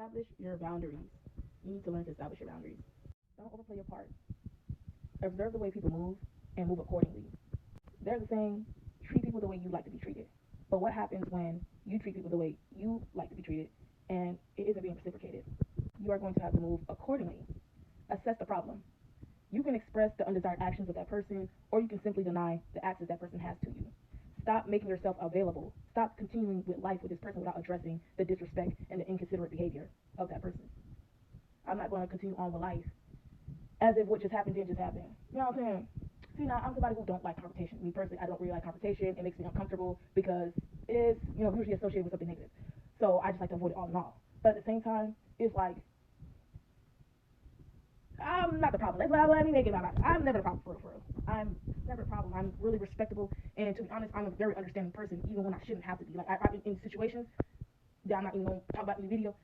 Establish your boundaries. You need to learn to establish your boundaries. Don't overplay your part. Observe the way people move and move accordingly. There's a saying, treat people the way you like to be treated. But what happens when you treat people the way you like to be treated and it isn't being reciprocated? You are going to have to move accordingly. Assess the problem. You can express the undesired actions of that person, or you can simply deny the access that person has to you. Stop making yourself available. Stop continuing with life with this person without addressing the disrespect and the inconsiderate behavior of that person. I'm not going to continue on with life as if what just happened didn't just happen. You know what I'm saying? See, now I'm somebody who don't like confrontation. Me personally, I don't really like confrontation. It makes me uncomfortable because it's, usually associated with something negative. So I just like to avoid it all in all. But at the same time, it's like, I'm not the problem. Let me make it about that. I'm never the problem, for real. I'm never a problem. I'm really respectable, and to be honest, I'm a very understanding person, even when I shouldn't have to be. Like, I've been in situations that I'm not even going to talk about in the video.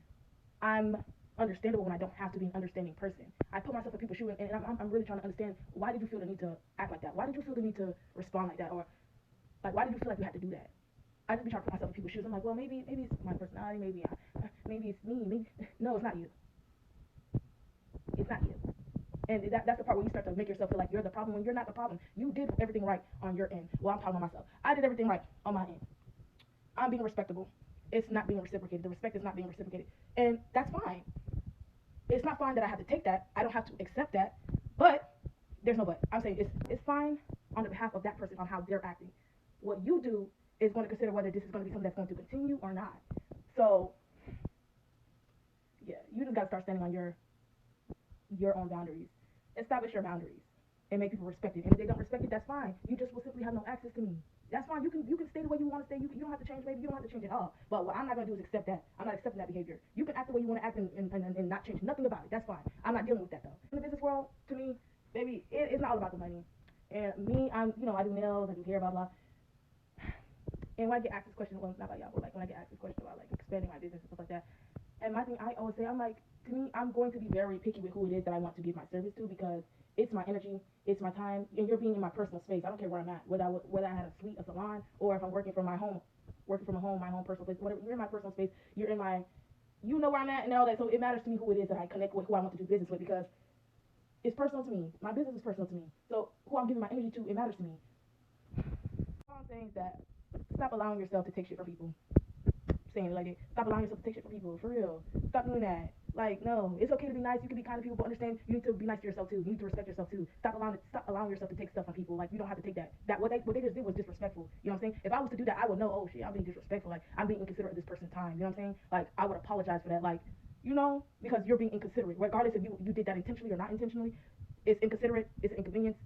I'm understandable when I don't have to be an understanding person. I put myself in people's shoes, and I'm really trying to understand, why did you feel the need to act like that? Why did you feel the need to respond like that? Or, like, why did you feel like you had to do that? I just be trying to put myself in people's shoes. I'm like, well, maybe it's my personality. Maybe it's me. Maybe, no, it's not you. It's not you. And that's the part where you start to make yourself feel like you're the problem when you're not the problem. You did everything right on your end. Well, I'm talking about myself. I did everything right on my end. I'm being respectable. It's not being reciprocated. The respect is not being reciprocated. And that's fine. It's not fine that I have to take that. I don't have to accept that. But there's no but. I'm saying it's fine on the behalf of that person on how they're acting. What you do is going to consider whether this is going to be something that's going to continue or not. So, yeah, you just got to start standing on your own boundaries. Establish your boundaries and make people respect it. And if they don't respect it, that's fine. You just will simply have no access to me. That's fine. You can stay the way you want to stay. You don't have to change, baby. You don't have to change at all. But what I'm not going to do is accept that. I'm not accepting that behavior. You can act the way you want to act and not change nothing about it. That's fine. I'm not dealing with that, though. In the business world, to me, baby, it's not all about the money. And me, I do nails, I do hair, blah, blah. And when I get asked this question, well, not about y'all, but like when I get asked this question about like expanding my business and stuff like that, and my thing, I always say, I'm like, to me, I'm going to be very picky with who it is that I want to give my service to, because it's my energy, it's my time, and you're being in my personal space. I don't care where I'm at, whether I had a suite, a salon, or if I'm working from my home, my home personal place, whatever. You're in my personal space. You're in my, you know where I'm at and all that. So it matters to me who it is that I connect with, who I want to do business with, because it's personal to me. My business is personal to me. So who I'm giving my energy to, it matters to me. All I'm saying is that stop allowing yourself to take shit from people. Saying it like it. Stop allowing yourself to take shit from people. For real. Stop doing that. Like, no, it's okay to be nice. You can be kind to people, but understand you need to be nice to yourself too. You need to respect yourself too. Stop allowing yourself to take stuff from people. Like, you don't have to take that. What they just did was disrespectful. You know what I'm saying? If I was to do that, I would know, oh shit, I'm being disrespectful. Like, I'm being inconsiderate of this person's time. You know what I'm saying? Like, I would apologize for that. Like, because you're being inconsiderate. Regardless if you did that intentionally or not intentionally, it's inconsiderate, it's an inconvenience.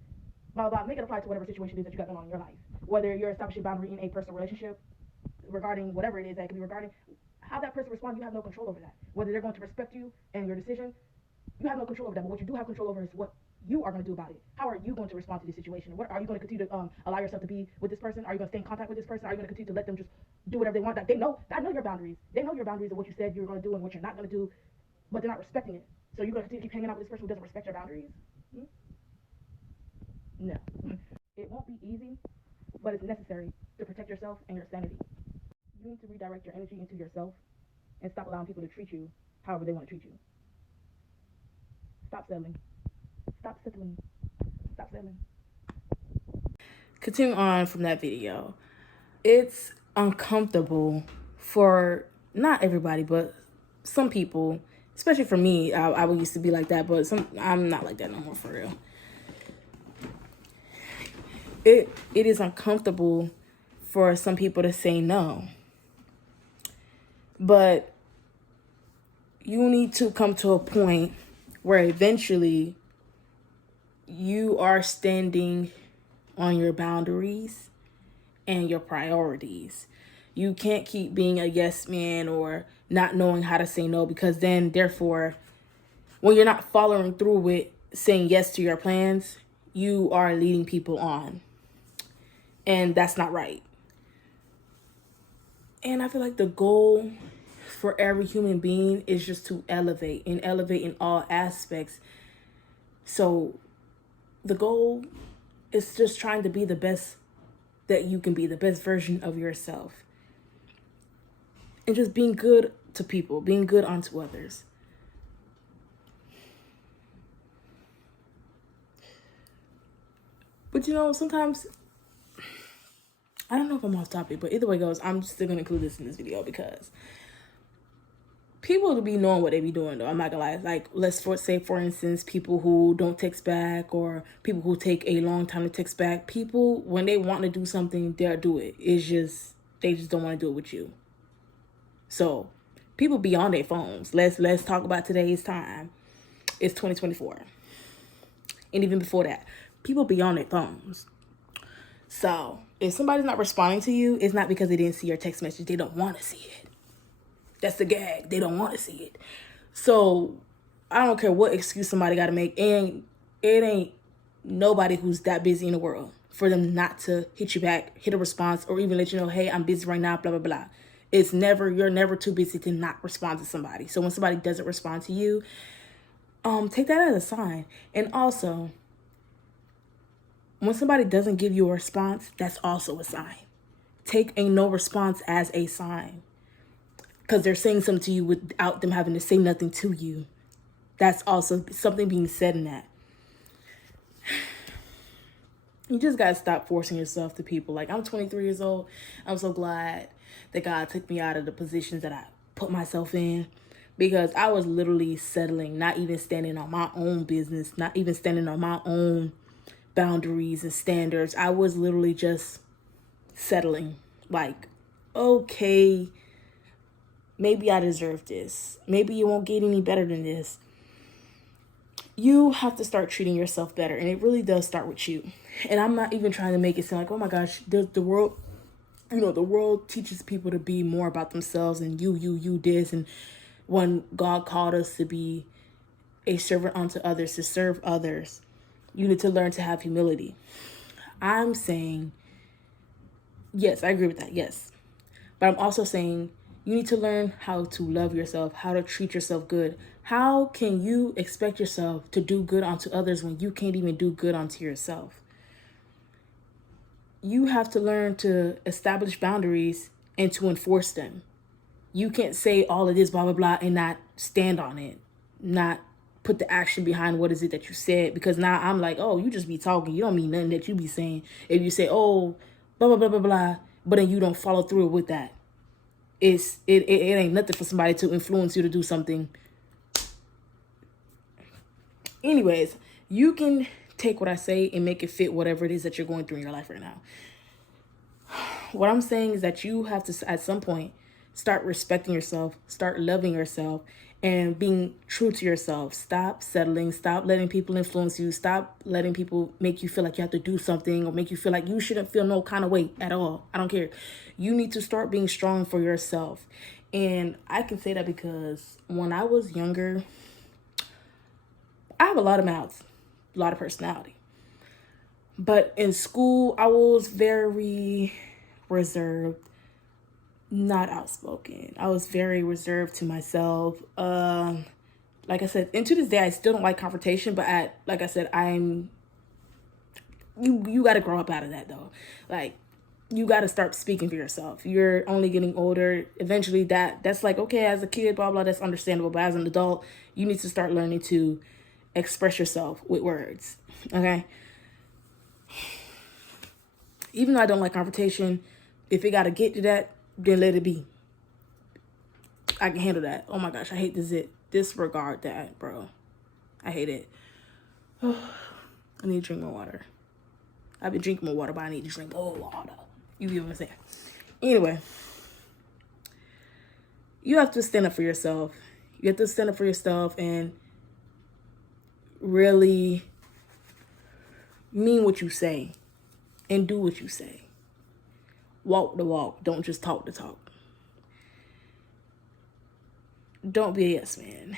Blah, blah, blah. Make it apply to whatever situation it is that you got going on in your life. Whether you're establishing boundary in a personal relationship, regarding whatever it is that it could be regarding, how that person responds, you have no control over that. Whether they're going to respect you and your decision, you have no control over that. But what you do have control over is what you are going to do about it. How are you going to respond to this situation? What are you going to continue to allow yourself to be with this person? Are you going to stay in contact with this person? Are you going to continue to let them just do whatever they want? That I know your boundaries. They know your boundaries of what you said you were going to do and what you're not going to do, but they're not respecting it. So you're going to continue to keep hanging out with this person who doesn't respect your boundaries? No. It won't be easy, but it's necessary to protect yourself and your sanity. You need to redirect your energy into yourself and stop allowing people to treat you however they want to treat you. Stop settling. Stop settling. Stop settling. Continuing on from that video, it's uncomfortable for not everybody, but some people, especially for me. I used to be like that, but I'm not like that no more, for real. It is uncomfortable for some people to say no. But you need to come to a point where eventually you are standing on your boundaries and your priorities. You can't keep being a yes man or not knowing how to say no, because then, therefore, when you're not following through with saying yes to your plans, you are leading people on. And that's not right. And I feel like the goal for every human being is just to elevate in all aspects. So the goal is just trying to be the best that you can be, the best version of yourself. And just being good to people, being good unto others. But you know, sometimes, I don't know if I'm off topic, but either way goes, I'm still going to include this in this video because people to be knowing what they be doing, though. I'm not gonna lie. Like, say, for instance, people who don't text back, or people who take a long time to text back. People, when they want to do something, they'll do it. It's just, they just don't want to do it with you. So, people be on their phones. Let's talk about today's time. It's 2024. And even before that, people be on their phones. So, if somebody's not responding to you, it's not because they didn't see your text message. They don't want to see it. That's the gag. They don't want to see it. So, I don't care what excuse somebody got to make. And it ain't nobody who's that busy in the world for them not to hit you back, hit a response, or even let you know, hey, I'm busy right now, blah, blah, blah. You're never too busy to not respond to somebody. So when somebody doesn't respond to you, take that as a sign. And also, when somebody doesn't give you a response, that's also a sign. Take a no response as a sign. Because they're saying something to you without them having to say nothing to you. That's also something being said in that. You just got to stop forcing yourself to people. Like, I'm 23 years old. I'm so glad that God took me out of the positions that I put myself in. Because I was literally settling, not even standing on my own business, not even standing on my own boundaries and standards. I was literally just settling. Like, okay, maybe I deserve this. Maybe it won't get any better than this. You have to start treating yourself better. And it really does start with you. And I'm not even trying to make it sound like, oh my gosh, the world, the world teaches people to be more about themselves and you this. And when God called us to be a servant unto others, to serve others, you need to learn to have humility. I'm saying, yes, I agree with that, yes. But I'm also saying you need to learn how to love yourself, how to treat yourself good. How can you expect yourself to do good unto others when you can't even do good unto yourself? You have to learn to establish boundaries and to enforce them. You can't say all of this, blah, blah, blah, and not stand on it, not put the action behind what is it that you said. Because now I'm like, oh, you just be talking. You don't mean nothing that you be saying. If you say, oh, blah, blah, blah, blah, blah, but then you don't follow through with that. It ain't nothing for somebody to influence you to do something. Anyways, you can take what I say and make it fit whatever it is that you're going through in your life right now. What I'm saying is that you have to, at some point, start respecting yourself, start loving yourself, and being true to yourself. Stop settling. Stop letting people influence you. Stop letting people make you feel like you have to do something or make you feel like you shouldn't feel no kind of way at all. I don't care. You need to start being strong for yourself. And I can say that because when I was younger, I have a lot of mouths, a lot of personality. But in school, I was very reserved, not outspoken. I was very reserved to myself. Like I said, and to this day, I still don't like confrontation. But like I said, you got to grow up out of that though. Like, you got to start speaking for yourself. You're only getting older. Eventually, that's like, okay, as a kid, blah blah, that's understandable. But as an adult, you need to start learning to express yourself with words. Okay. Even though I don't like confrontation, if it got to get to that, then let it be. I can handle that. Oh my gosh, I hate disregard that, bro. I hate it. I need to drink more water. I've been drinking more water, but I need to drink more water. You get what I'm saying? Anyway, you have to stand up for yourself. You have to stand up for yourself and really mean what you say and do what you say. Walk the walk. Don't just talk the talk. Don't be a yes man.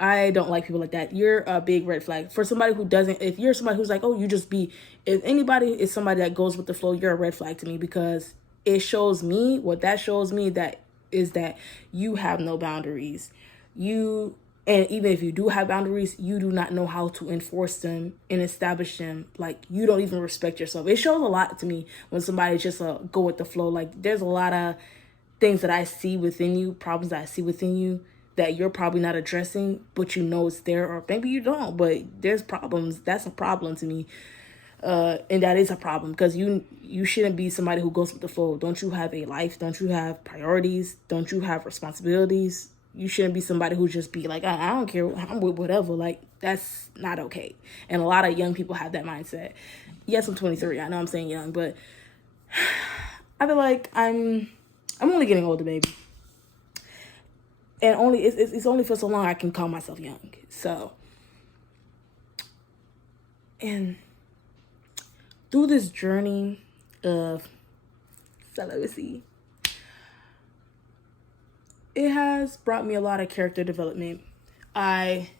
I don't like people like that. You're a big red flag. For somebody who doesn't, if you're somebody who's like, oh, you just be, if anybody is somebody that goes with the flow, you're a red flag to me, because it shows me, what that shows me that is that you have no boundaries. And even if you do have boundaries, you do not know how to enforce them and establish them. Like, you don't even respect yourself. It shows a lot to me when somebody just go with the flow. Like, there's a lot of things that I see within you, problems that I see within you that you're probably not addressing, but you know it's there, or maybe you don't, but there's problems. That's a problem to me. And that is a problem, because you shouldn't be somebody who goes with the flow. Don't you have a life? Don't you have priorities? Don't you have responsibilities? You shouldn't be somebody who just be like, I don't care, I'm with whatever. Like, that's not okay. And a lot of young people have that mindset. Yes, I'm 23. I know I'm saying young, but I feel like I'm only getting older, baby. And it's only for so long I can call myself young. So, and through this journey of celibacy, it has brought me a lot of character development. I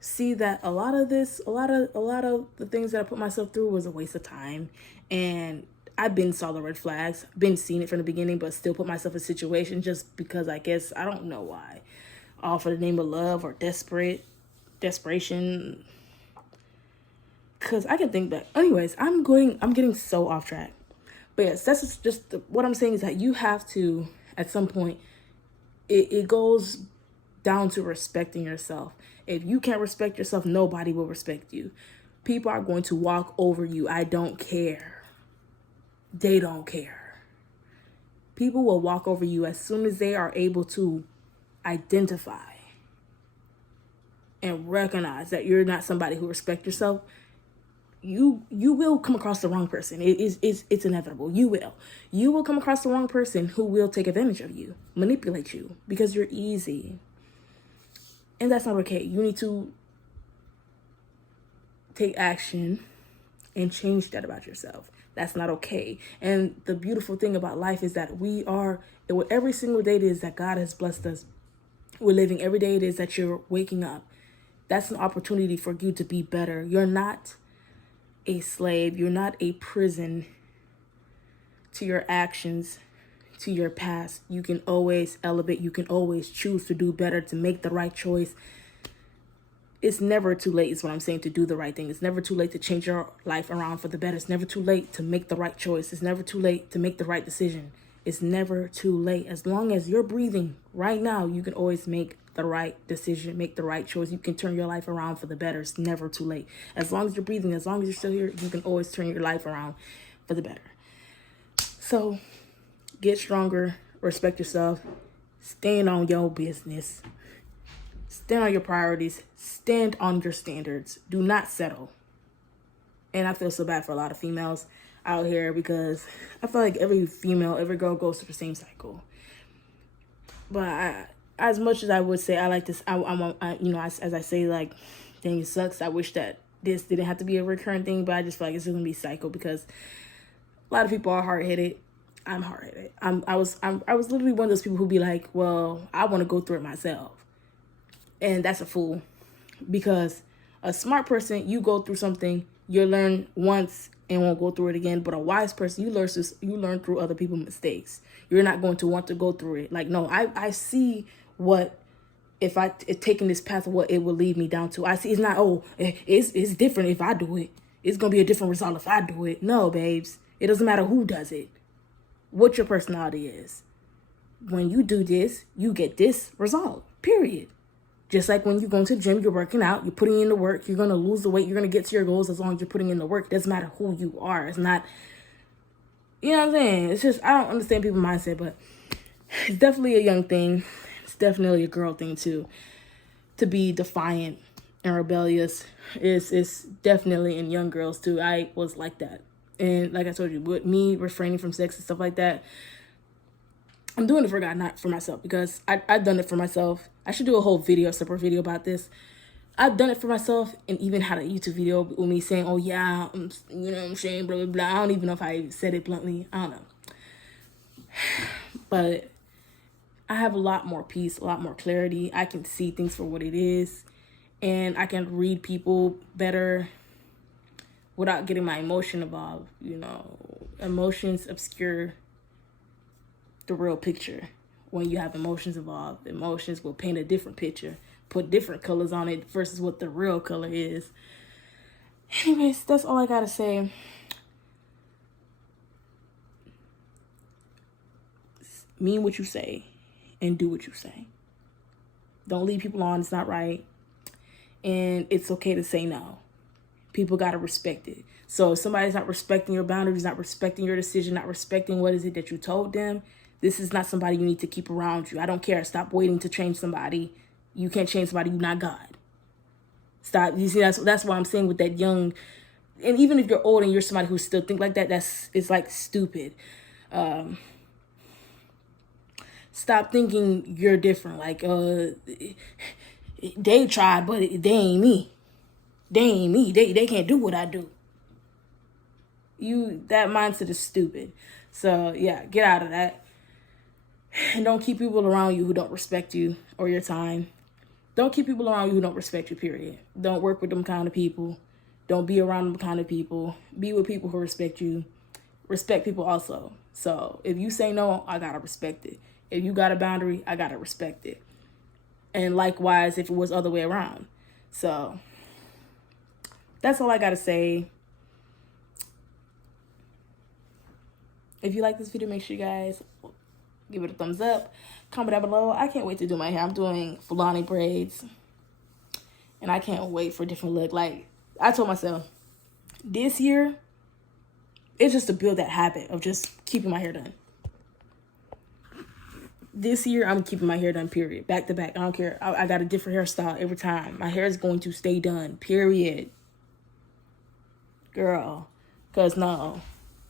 see that a lot of the things that I put myself through was a waste of time, and I've been saw the red flags, been seeing it from the beginning, but still put myself in a situation just because, I guess, I don't know why, all for the name of love or desperation. Because I can think back. Anyways, I'm getting so off track. But yes, that's just what I'm saying is that you have to, at some point, it goes down to respecting yourself. If you can't respect yourself, nobody will respect you. People are going to walk over you. I don't care. They don't care. People will walk over you as soon as they are able to identify and recognize that you're not somebody who respects yourself. You will come across the wrong person. It's inevitable. You will come across the wrong person who will take advantage of you, manipulate you, because you're easy. And that's not okay. You need to take action and change that about yourself. That's not okay. And the beautiful thing about life is that we are, every single day it is that God has blessed us, we're living, every day it is that you're waking up, that's an opportunity for you to be better. You're not a slave. You're not a prison to your actions, to your past. You can always elevate. You can always choose to do better, to make the right choice. It's never too late, is what I'm saying, to do the right thing. It's never too late to change your life around for the better. It's never too late to make the right choice. It's never too late to make the right decision. It's never too late. As long as you're breathing right now, you can always make the right decision, make the right choice. You can turn your life around for the better. It's never too late. As long as you're breathing, as long as you're still here, you can always turn your life around for the better. So get stronger, respect yourself, stand on your business, stand on your priorities, stand on your standards. Do not settle. And I feel so bad for a lot of females out here, because I feel like every female, every girl goes through the same cycle. But as much as I would say I like this, as I say, like, dang, it sucks. I wish that this didn't have to be a recurrent thing, but I just feel like it's gonna be cycle, because a lot of people are hard-headed. I'm hard-headed. I was literally one of those people who'd be like, well, I want to go through it myself. And that's a fool, because a smart person, you go through something, you learn once and won't go through it again. But a wise person, you learn through other people's mistakes. You're not going to want to go through it. Like, no, I see what, if I taking this path, what it will lead me down to. I see it's not, it's different if I do it. It's going to be a different result if I do it. No, babes. It doesn't matter who does it. What your personality is. When you do this, you get this result. Period. Just like when you go to the gym, you're working out, you're putting in the work, you're going to lose the weight, you're going to get to your goals as long as you're putting in the work. It doesn't matter who you are. It's not, you know what I'm saying? It's just, I don't understand people's mindset, but it's definitely a young thing. It's definitely a girl thing too. To be defiant and rebellious is definitely in young girls too. I was like that. And like I told you, with me refraining from sex and stuff like that, I'm doing it for God, not for myself, because I've done it for myself. I should do a whole video, a separate video about this. I've done it for myself, and even had a YouTube video with me saying, oh yeah, you know what I'm saying, blah, blah, blah. I don't even know if I said it bluntly. I don't know. But I have a lot more peace, a lot more clarity. I can see things for what it is, and I can read people better without getting my emotion involved. You know, emotions obscure the real picture. When you have emotions involved, emotions will paint a different picture, put different colors on it versus what the real color is. Anyways, that's all I gotta say. Mean what you say and do what you say. Don't lead people on. It's not right. And it's okay to say no. People got to respect it. So if somebody's not respecting your boundaries, not respecting your decision, not respecting what is it that you told them, this is not somebody you need to keep around you. I don't care. Stop waiting to change somebody. You can't change somebody. You're not God. Stop. You see, that's why I'm saying with that young, and even if you're old and you're somebody who still think like that, it's like stupid. Stop thinking you're different. Like, they tried, but they ain't me. They ain't me. They can't do what I do. That mindset is stupid. So yeah, get out of that. And don't keep people around you who don't respect you or your time. Don't keep people around you who don't respect you, period. Don't work with them kind of people. Don't be around them kind of people. Be with people who respect you. Respect people also. So if you say no, I gotta respect it. If you got a boundary, I gotta respect it. And likewise, if it was other way around. So that's all I gotta say. If you like this video, make sure you guys give it a thumbs up. Comment down below. I can't wait to do my hair. I'm doing Fulani braids. And I can't wait for a different look. Like, I told myself, this year, it's just to build that habit of just keeping my hair done. This year, I'm keeping my hair done, period. Back to back. I don't care. I got a different hairstyle every time. My hair is going to stay done, period. Girl. Because, no.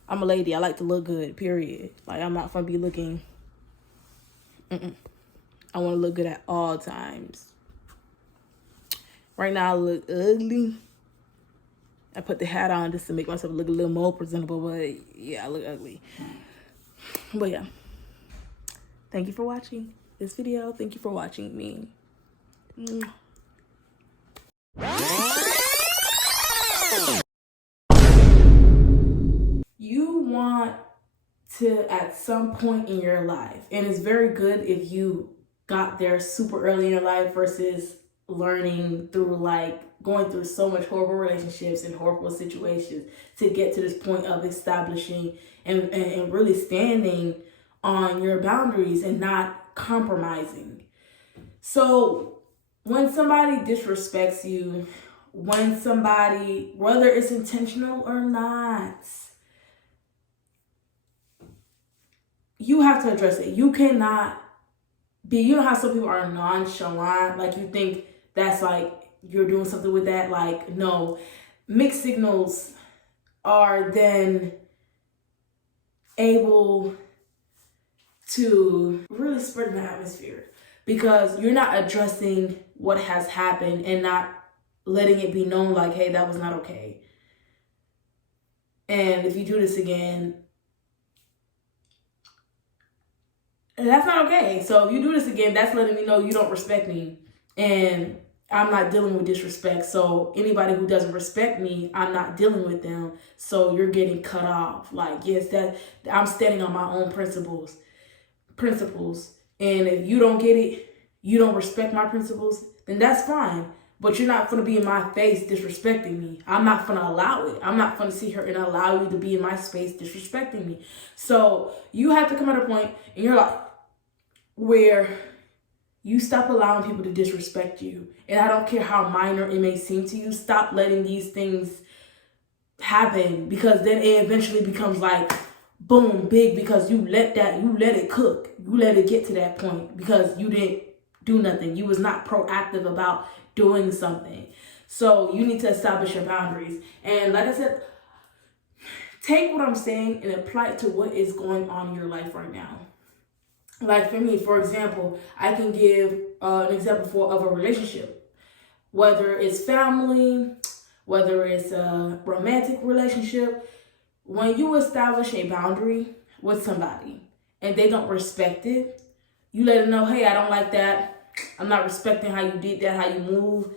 I'm a lady. I like to look good, period. Like, I'm not going to be looking... I want to look good at all times. Right now, I look ugly. I put the hat on just to make myself look a little more presentable, but yeah, I look ugly. But yeah. Thank you for watching this video. Thank you for watching me. You want to, at some point in your life, and it's very good if you got there super early in your life versus learning through, like, going through so much horrible relationships and horrible situations to get to this point of establishing and really standing on your boundaries and not compromising. So when somebody disrespects you, when somebody, whether it's intentional or not, you have to address it. You cannot be, you know how some people are nonchalant, like you think that's like you're doing something with that. Like, no, mixed signals are then able to really spread in the atmosphere because you're not addressing what has happened and not letting it be known like, hey, that was not okay. And if you do this again, that's not okay. So if you do this again, that's letting me know you don't respect me. And I'm not dealing with disrespect. So anybody who doesn't respect me, I'm not dealing with them. So you're getting cut off. Like, yes, that I'm standing on my own principles. And if you don't get it, you don't respect my principles, then that's fine. But you're not going to be in my face disrespecting me. I'm not going to allow it. I'm not going to sit here and allow you to be in my space disrespecting me. So you have to come at a point in your life where you stop allowing people to disrespect you. And I don't care how minor it may seem to you. Stop letting these things happen, because then it eventually becomes like, boom, big, because you let it cook. You let it get to that point because you didn't do nothing. You was not proactive about doing something. So you need to establish your boundaries. And like I said, take what I'm saying and apply it to what is going on in your life right now. Like for me, for example, I can give an example of a relationship, whether it's family, whether it's a romantic relationship. When you establish a boundary with somebody and they don't respect it, you let them know, hey, I don't like that. I'm not respecting how you did that, how you move,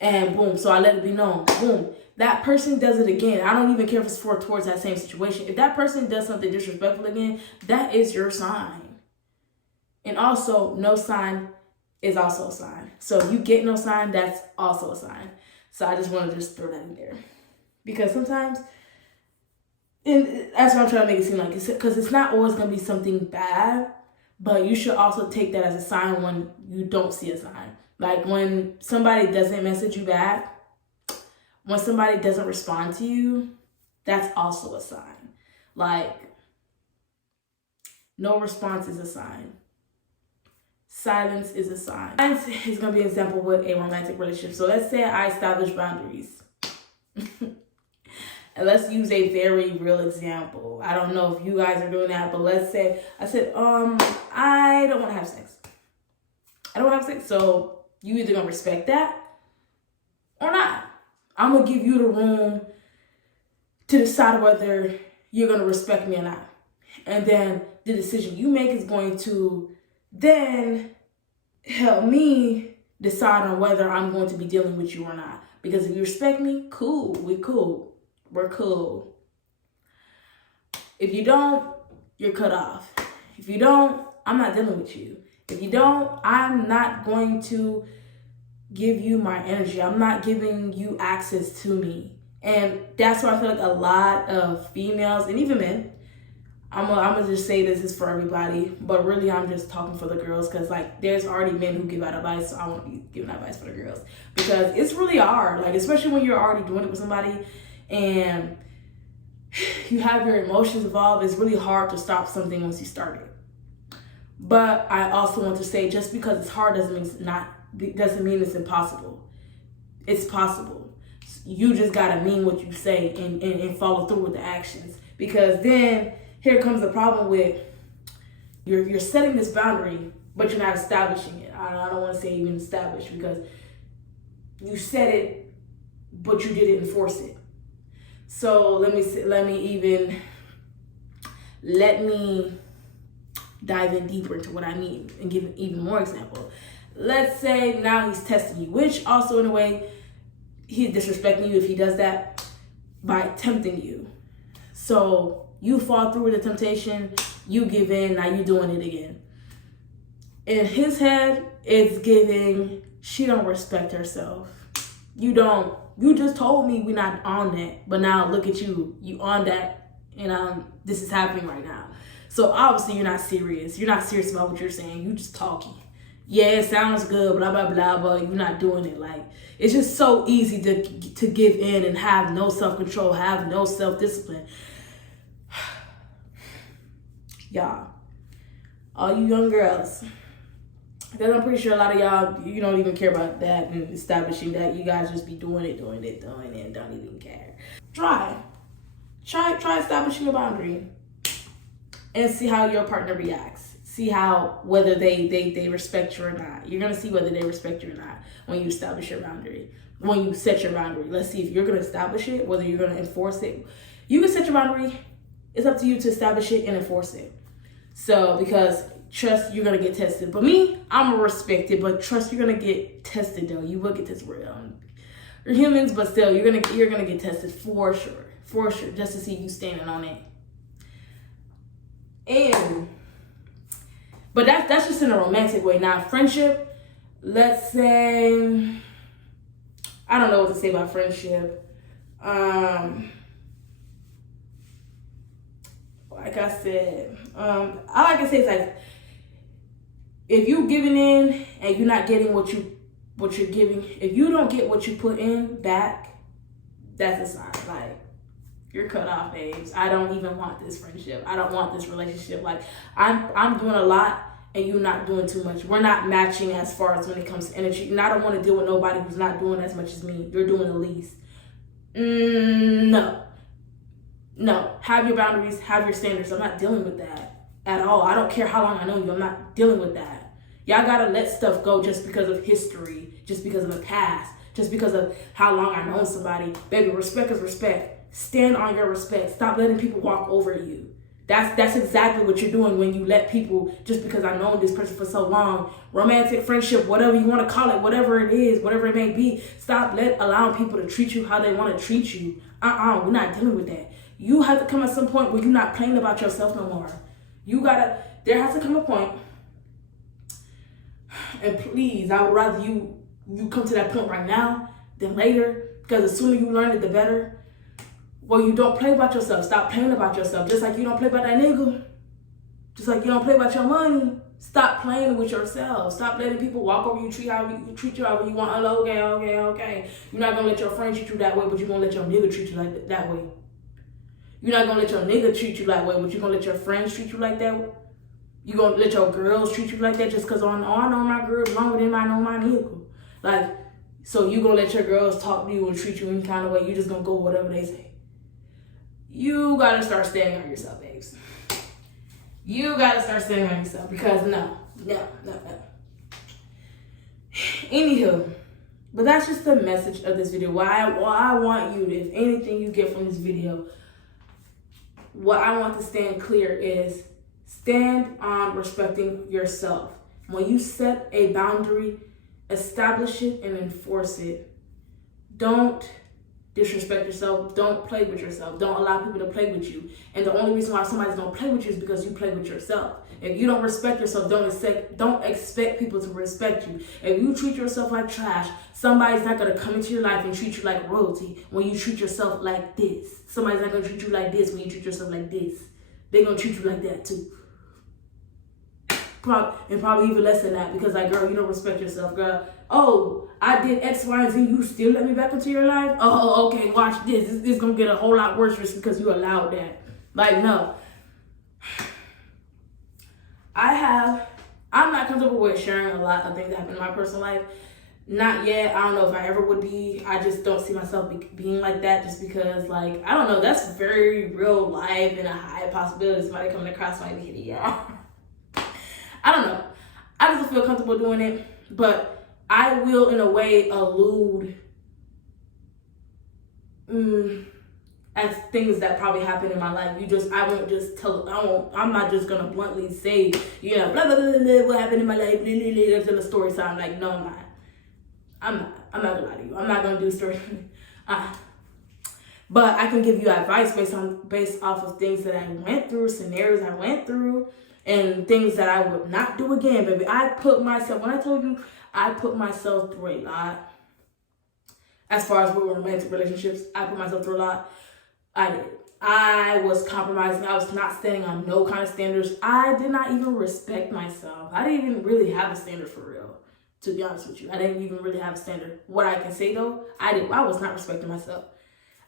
and boom. So I let it be known. Boom. That person does it again. I don't even care if it's towards that same situation. If that person does something disrespectful again, that is your sign. And also, no sign is also a sign. So if you get no sign, that's also a sign. So I just want to just throw that in there. Because sometimes, and that's what I'm trying to make it seem like, because it's not always going to be something bad, But you should also take that as a sign when you don't see a sign. Like when somebody doesn't message you back, when somebody doesn't respond to you, that's also a sign. Like, no response is a sign. Silence is a sign. Silence is going to be an example with a romantic relationship. So let's say I establish boundaries. And let's use a very real example. I don't know if you guys are doing that, but let's say I said, I don't want to have sex. I don't want to have sex. So you either going to respect that or not. I'm going to give you the room to decide whether you're going to respect me or not. And then the decision you make is going to then help me decide on whether I'm going to be dealing with you or not. Because if you respect me, cool, we're cool. We're cool. If you don't, you're cut off. If you don't, I'm not dealing with you. If you don't, I'm not going to give you my energy. I'm not giving you access to me. And that's why I feel like a lot of females and even men, I'm gonna just say this is for everybody, but really I'm just talking for the girls because like there's already men who give out advice, so I want to be giving advice for the girls because it's really hard, like especially when you're already doing it with somebody and you have your emotions involved. It's really hard to stop something once you start it. But I also want to say just because it's hard doesn't mean it's impossible. It's possible. You just gotta mean what you say and follow through with the actions, because then here comes the problem with you're setting this boundary, but you're not establishing it. I don't want to say even establish because you set it, but you didn't enforce it. So let me dive in deeper into what I mean and give even more example. Let's say now he's testing you, which also in a way he's disrespecting you if he does that by tempting you. So you fall through with the temptation, you give in, now you doing it again. In his head, it's giving, she don't respect herself. You just told me we're not on that, but now look at you on that, and this is happening right now. So obviously you're not serious. You're not serious about what you're saying. You just talking. Yeah, it sounds good, blah, blah, blah, but you're not doing it. Like, it's just so easy to give in and have no self-control, have no self-discipline. Y'all, all you young girls, because I'm pretty sure a lot of y'all, you don't even care about that and establishing that. You guys just be doing it, and don't even care. Try establishing a boundary and see how your partner reacts. See whether they respect you or not. You're gonna see whether they respect you or not when you establish your boundary. When you set your boundary, let's see if you're gonna establish it, whether you're gonna enforce it. You can set your boundary. It's up to you to establish it and enforce it. So, because trust, you're gonna get tested. But me, I'm gonna respect it. But trust, you're gonna get tested though. You will get tested. You're humans, but still, you're gonna get tested for sure, just to see you standing on it. But that's just in a romantic way. Now, friendship, let's say, I don't know what to say about friendship. Like I said, I like to say it's like, if you giving in and you're not getting what you're giving, if you don't get what you put in back, that's a sign. Like, you're cut off, babes. I don't even want this friendship. I don't want this relationship. Like, I'm doing a lot and you're not doing too much. We're not matching as far as when it comes to energy. And I don't want to deal with nobody who's not doing as much as me. You're doing the least. No, have your boundaries, have your standards. I'm not dealing with that at all. I don't care how long I know you. I'm not dealing with that. Y'all gotta let stuff go just because of history, just because of the past, just because of how long I know somebody. Baby, respect is respect. Stand on your respect. Stop letting people walk over you. That's exactly what you're doing when you let people, just because I've known this person for so long, romantic, friendship, whatever you want to call it, whatever it is, whatever it may be, stop allowing people to treat you how they want to treat you. We're not dealing with that. You have to come at some point where you're not playing about yourself no more. There has to come a point, and please, I would rather you come to that point right now than later, because the sooner you learn it, the better. Well, you don't play about yourself. Stop playing about yourself. Just like you don't play about that nigga. Just like you don't play about your money. Stop playing with yourself. Stop letting people walk over you, treat you however you want. Oh, okay. You're not gonna let your friend treat you that way, but you're gonna let your nigga treat you like that way. You're not gonna let your nigga treat you that way, but you're gonna let your friends treat you like that way. You gonna let your girls treat you like that just because I know my girls longer than I know my nigga. Like, so you gonna let your girls talk to you and treat you any kind of way. You just gonna go whatever they say. You gotta start standing on yourself, babes. You gotta start standing on yourself because no. Anywho, but that's just the message of this video. Why I want you to, if anything you get from this video, what I want to stand clear is stand on respecting yourself. When you set a boundary, establish it and enforce it. Don't disrespect yourself. Don't play with yourself. Don't allow people to play with you. And the only reason why somebody's gonna play with you is because you play with yourself. If you don't respect yourself, don't expect people to respect you. If you treat yourself like trash, somebody's not gonna come into your life and treat you like royalty when you treat yourself like this. Somebody's not gonna treat you like this when you treat yourself like this. They're gonna treat you like that too. Probably even less than that, because like, girl, you don't respect yourself, girl. Oh, I did X, Y, and Z. You still let me back into your life? Oh, okay, watch this. This is gonna get a whole lot worse just because you allowed that. Like, no. I'm not comfortable with sharing a lot of things that happen in my personal life. Not yet. I don't know if I ever would be. I just don't see myself being like that just because, like, I don't know. That's very real life and a high possibility somebody coming across might be hitting y'all. I don't know. I just don't feel comfortable doing it, but I will, in a way, allude as things that probably happened in my life. I'm not just gonna bluntly say, blah, blah, blah, blah, what happened in my life, blah, blah, blah, in the story time. Like, no, I'm not. I'm not gonna lie to you. I'm not gonna do story. But I can give you advice based off of things that I went through, scenarios I went through, and things that I would not do again, baby. When I told you, I put myself through a lot. As far as with romantic relationships, I put myself through a lot. I did. I was compromising. I was not standing on no kind of standards. I did not even respect myself. I didn't even really have a standard for real, to be honest with you. I didn't even really have a standard. What I can say though, I was not respecting myself.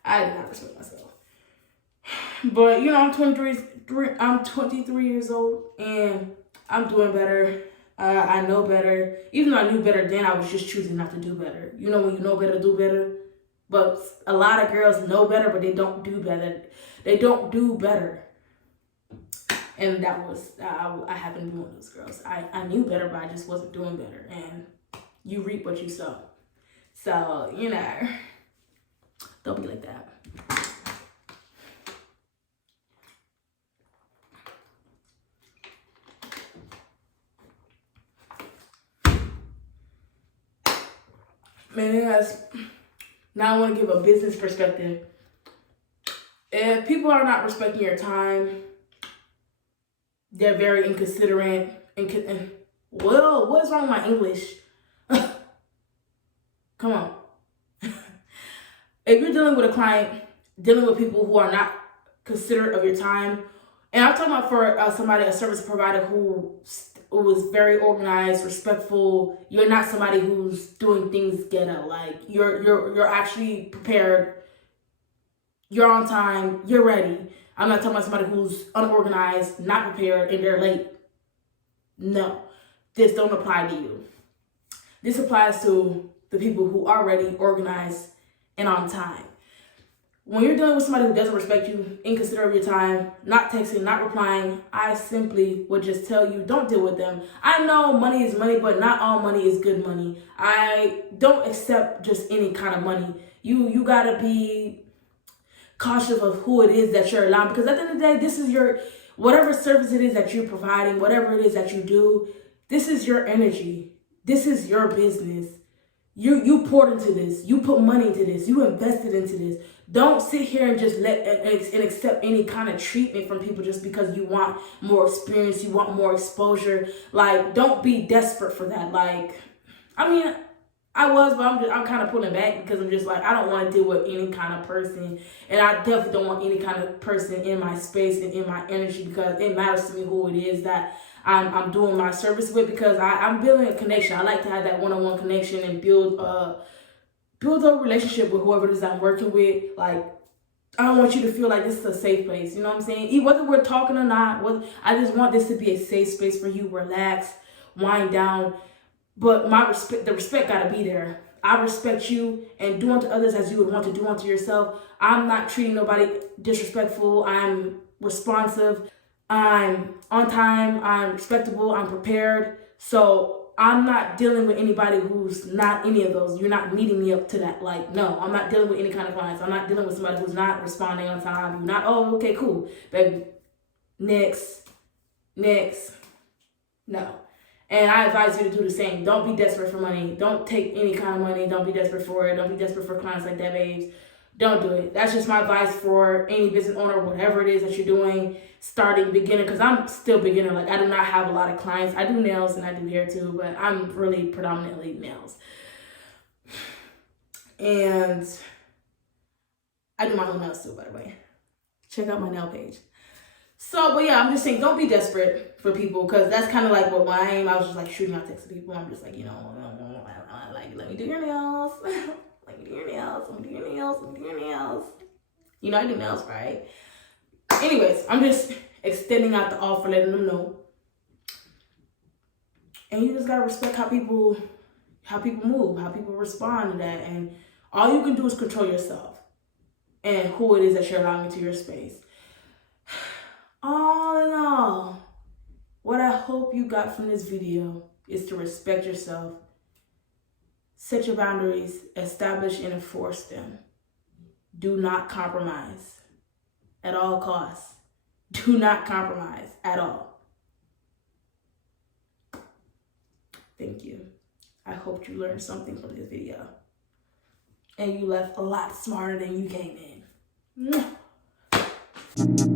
I did not respect myself. But I'm 23 years old and I'm doing better. I know better. Even though I knew better then, I was just choosing not to do better. When you know better, do better. But a lot of girls know better, but they don't do better. They don't do better. And that was, I happened to be one of those girls. I knew better, but I just wasn't doing better. And you reap what you sow. So, don't be like that. Man, now I want to give a business perspective. If people are not respecting your time, they're very inconsiderate. Well, what's wrong with my English? Come on. If you're dealing with a client, dealing with people who are not considerate of your time, and I'm talking about for a service provider who was very organized, respectful. You're not somebody who's doing things ghetto. Like you're actually prepared. You're on time. You're ready. I'm not talking about somebody who's unorganized, not prepared, and they're late. No, this don't apply to you. This applies to the people who are ready, organized, and on time. When you're dealing with somebody who doesn't respect you, inconsiderate of your time, not texting, not replying, I simply would just tell you, don't deal with them. I know money is money, but not all money is good money. I don't accept just any kind of money. You gotta be cautious of who it is that you're allowing, because at the end of the day, this is whatever service it is that you're providing, whatever it is that you do, this is your energy. This is your business. You poured into this. You put money into this. You invested into this. Don't sit here and just and accept any kind of treatment from people just because you want more experience, you want more exposure. Like, don't be desperate for that. Like, I mean, I was, but I'm kind of pulling back because I'm just like, I don't want to deal with any kind of person, and I definitely don't want any kind of person in my space and in my energy, because it matters to me who it is that I'm doing my service with, because I'm building a connection. I like to have that one-on-one connection and build a relationship with whoever it is I'm working with. Like, I don't want you to feel like this is a safe place. You know what I'm saying? Whether we're talking or not, I just want this to be a safe space for you. Relax, wind down. But the respect gotta be there. I respect you, and do unto others as you would want to do unto yourself. I'm not treating nobody disrespectful. I'm responsive. I'm on time. I'm respectable. I'm prepared. So I'm not dealing with anybody who's not any of those. You're not meeting me up to that. Like, no, I'm not dealing with any kind of clients. I'm not dealing with somebody who's not responding on time. You're not, oh, okay, cool, baby. Next. No. And I advise you to do the same. Don't be desperate for money. Don't take any kind of money. Don't be desperate for it. Don't be desperate for clients like that, babes. Don't do it. That's just my advice for any business owner, whatever it is that you're doing, starting beginner, because I'm still beginner. Like, I do not have a lot of clients. I do nails and I do hair too, but I'm really predominantly nails. And I do my own nails too, by the way. Check out my nail page. So, but yeah, I'm just saying, don't be desperate for people, because that's kind of like what I am. I was just like shooting out texts to people. I'm just like, you know, like, let me do your nails. Let me do your nails. Let me do your nails. Let me do your nails. You know, I do nails, right? Anyways, I'm just extending out the offer, letting them know. And you just gotta respect how people move, how people respond to that. And all you can do is control yourself and who it is that you're allowing into your space. All in all, what I hope you got from this video is to respect yourself, set your boundaries, establish and enforce them. Do not compromise at all costs. Do not compromise at all. Thank you. I hope you learned something from this video. And you left a lot smarter than you came in.